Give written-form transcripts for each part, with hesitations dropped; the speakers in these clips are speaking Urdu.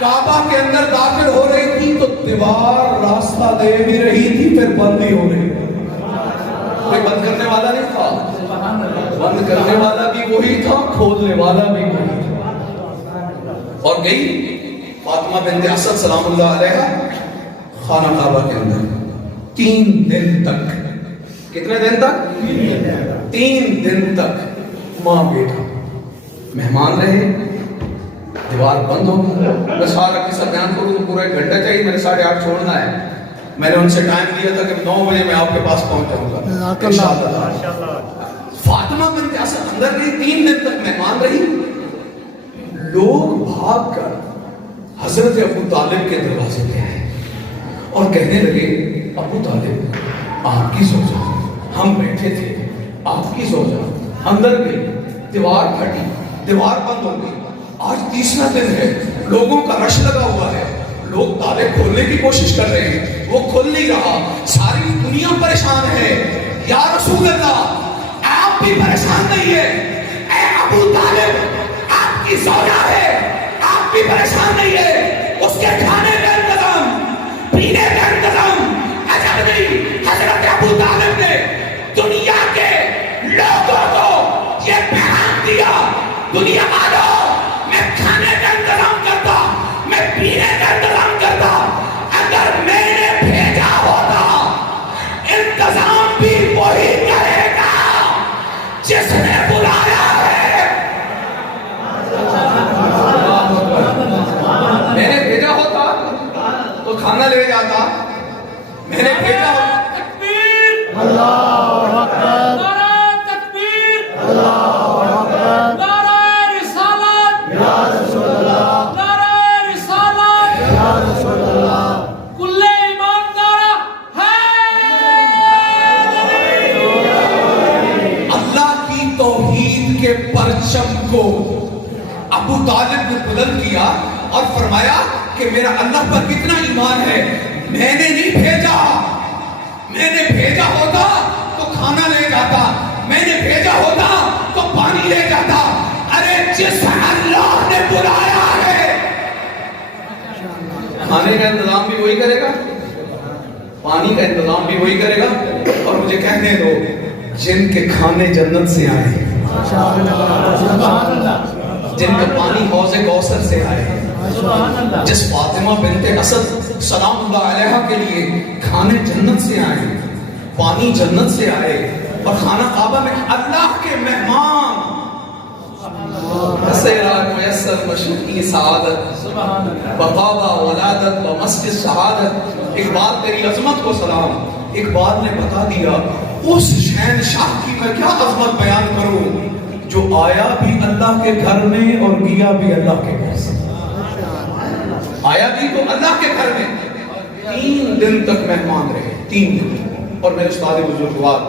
کعبہ کے اندر داخل ہو رہی تھی تو دیوار راستہ دے بھی رہی تھی، پھر بند بھی ہو رہی تھی۔ کوئی بند کرنے والا نہیں تھا، بند کرنے والا بھی وہی تھا، کھولنے والا بھی وہی تھا۔ اور گئی فاطمہ بنت اسد سلام اللہ علیہا خانہ کعبہ کے اندر 3 دن تک۔ کتنے دن تک؟ 3 دن تک ماں بیٹا مہمان رہے، دیوار بند ہو گئی۔ میں سارا قصہ بیان کروں تو پورا 1 گھنٹہ چاہیے، میں نے 8:30 چھوڑنا ہے۔ میں نے ان سے ٹائم دیا تھا کہ 9 بجے میں آپ کے پاس پہنچ جاؤں گا انشاءاللہ۔ فاطمہ بنت اسد اندر گئی، 3 دن تک مہمان رہی۔ لوگ بھاگ کر حضرت ابو طالب کے دروازے پہ آئے اور کہنے لگے ابو طالب آپ کی زوجہ، ہم بیٹھے تھے، آپ کی زوجہ اندر گئی، دیوار پھٹی، دیوار بند ہو گئی، آج 30واں دن ہے، لوگوں کا رش لگا ہوا ہے، لوگ تالے کھولنے کی کوشش کر رہے ہیں، وہ کھل نہیں رہا، ساری دنیا پریشان ہے۔ یا رسول اللہ آپ بھی پریشان نہیں ہے؟ اے ابو طالب آپ کی زوجہ ہے، آپ بھی پریشان نہیں ہے؟ اس کے کھانے کا انتظام، پینے کا انتظام عجب نہیں، حضرت ابو طالب نے دنیا کے لوگوں کو یہ پیغام دیا، دنیا والوں میں کھانے کا انتظام کرتا، میں پینے کا انتظام کرتا، اگر میں نے بھیجا ہوتا انتظام بھی وہی کرے گا جس نے بلایا ہے۔ میں نے بھیجا ہوتا تو کھانا لے جاتا، میں نے بھیجا ہوتا۔ تکبیر، اللہ اکبر، نعرہ تکبیر، اللہ اکبر، نعرہ رسالت، یا رسول اللہ، نعرہ رسالت، یا رسول اللہ، کل ایمان نعرہ اللہ کی توحید کے پرچم کو ابو طالب نے بلند کیا اور فرمایا کہ میرا اللہ پر کتنا ایمان ہے، میں نے نہیں بھیجا، میں نے بھیجا ہوتا تو کھانا لے جاتا، میں نے بھیجا ہوتا تو پانی لے جاتا۔ ارے جس اللہ نے بلایا ہے کھانے کا انتظام بھی وہی کرے گا، پانی کا انتظام بھی وہی کرے گا۔ اور مجھے کہنے دو جن کے کھانے جنت سے آئے، جن کا پانی حوض کوثر سے آئے، جس فاطمہ بنت اسد سلام اللہ علیہا کے لیے کھانے جنت سے آئے، پانی جنت سے آئے، اور خانہ کعبہ میں اللہ کے مہمان سیرات میسر مشرقی سعادت بقابہ ولادت و مسجد شہادت۔ اقبال تیری عظمت کو سلام، اقبال نے بتا دیا اس شہنشاہ کی میں کیا عظمت بیان کروں جو آیا بھی اللہ کے گھر میں اور گیا بھی اللہ کے گھر سے، آیا بھی تو اللہ کے گھر میں، 3 دن تک مہمان رہے، 3 دن۔ اور میرے استاد بزرگوار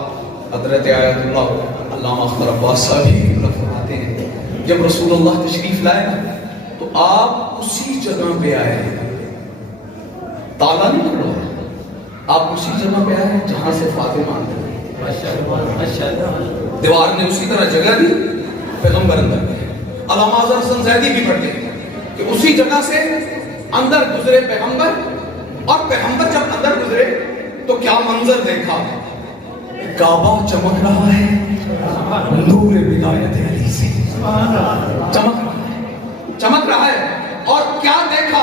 حضرت آیت اللہ علامہ اختر عباس صاحب ہی فرماتے ہیں جب رسول اللہ تشریف لائے تو آپ اسی جگہ پہ آئے ہیں، تالا نہیں کھڑا ہے، آپ اسی جگہ پہ آئے ہیں جہاں سے فاطمہ اندر گئی، دیوار نے اسی طرح جگہ دی، پیغمبر اندر گئے۔ علامہ اظہر حسن زیدی بھی پڑھتے ہیں کہ اسی جگہ سے اندر گزرے پیغمبر، اور پیغمبر جب اندر گزرے تو کیا منظر دیکھا، کعبہ چمک رہا ہے نور ولایت علی سے، چمک رہا ہے۔ اور کیا دیکھا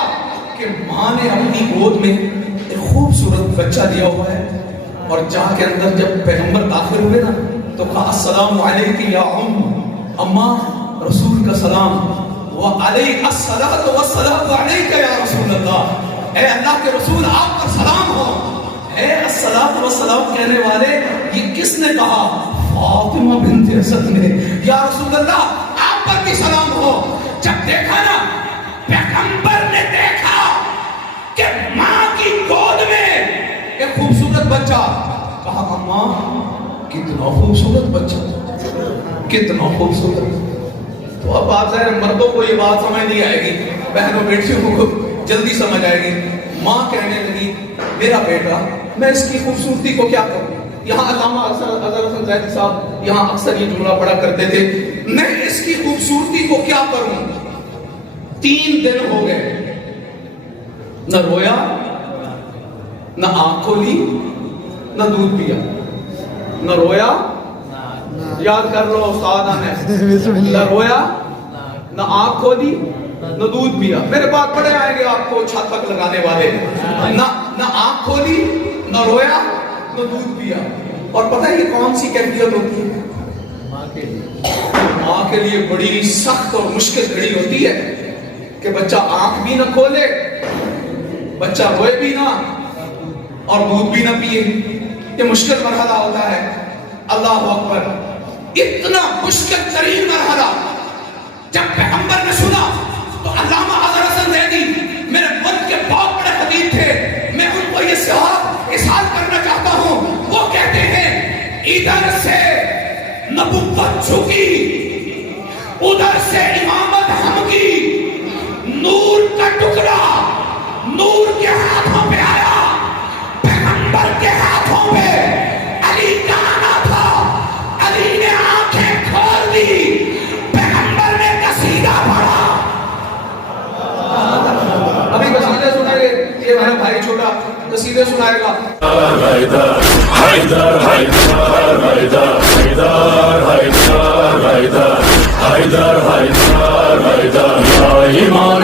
کہ ماں نے اپنی گود میں ایک خوبصورت بچہ دیا ہوا ہے، اور جا کے اندر جب پیغمبر داخل ہوئے نا تو کہا السلام علیکم یا اماں، رسول کا سلام، وعلیک الصلاۃ والسلام علیک یا رسول اللہ، اے اللہ کے رسول آپ کا سلام ہو۔ اے الصلاۃ والسلام کہنے والے یہ کس نے کہا؟ فاطمہ بنت اسد نے۔ یا رسول اللہ آپ پر بھی سلام ہو۔ جب دیکھا نا پیغمبر نے دیکھا کہ ماں کی گود میں ایک خوبصورت بچہ، کہا اماں کتنا خوبصورت بچہ، کتنا خوبصورت۔ تو اب آپ ظاہر مردوں کو یہ بات سمجھ نہیں آئے گی، بہنوں بیٹیوں کو جلدی سمجھ آئے گی۔ ماں کہنے لگی میرا بیٹا، میں اس کی خوبصورتی کو کیا کروں؟ یہاں علامہ اظہر حسن زیدی صاحب یہاں اکثر یہ جملہ پڑھا کرتے تھے، میں اس کی خوبصورتی کو کیا کروں؟ 3 دن ہو گئے، نہ رویا، نہ آنکھ کھولی، نہ دودھ پیا. نہ رویا، یاد کر لو استاد نے، بسم نہ اللہ. رویا، نہ آنکھ کھولی، نہ دودھ پیا. میرے پاس بڑے آئیں گے آپ کو چھت تک لگانے والے. نہ آنکھ کھولی، نہ رویا، نہ دودھ پیا. اور پتہ ہے یہ کون سی کیفیت ہوتی ہے؟ ماں کے لیے بڑی سخت اور مشکل گھڑی ہوتی ہے کہ بچہ آنکھ بھی نہ کھولے، بچہ روئے بھی نہ، اور دودھ بھی نہ پیے. یہ مشکل مرحلہ ہوتا ہے. اللہ اکبر. اتنا مشکل ترین مرحلہ جب پیغمبر نے سنا تو علامہ اظہر حسن زیدی میرے ملک کے بہت بڑے خطیب تھے، میں ان کو یہ اظہار کرنا چاہتا ہوں. وہ کہتے ہیں ادھر سے نبوت جھکی، ادھر سے امامت ہم کی، نور کا ٹکڑا نور کے ہاتھوں پہ آیا، پیغمبر کے ہاتھوں پہ علی کا آنا تھا، علی نے آنکھیں کھول دی، پیغمبر نے قصیدہ پڑھا. ابھی قصیدے سنائے گے، یہ میرا بھائی چھوٹا قصیدے سنائے گا. حیدر حیدر حیدر حیدر حیدر حیدر حیدر حیدر حیدر حیدر یا امام